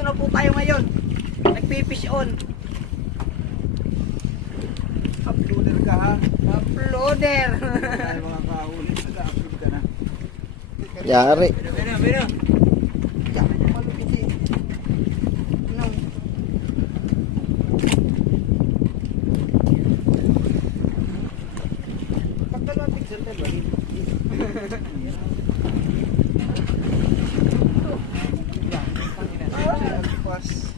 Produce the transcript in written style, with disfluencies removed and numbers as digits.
Nandito na po tayo ngayon. Nagpipish on. Uploader ka ha? Uploader. Tayo mga kahuli. Nag-upload ka na. Yari. Bino. Diyan, malupit eh. No. Pagdalawang pixel tayo. Pas.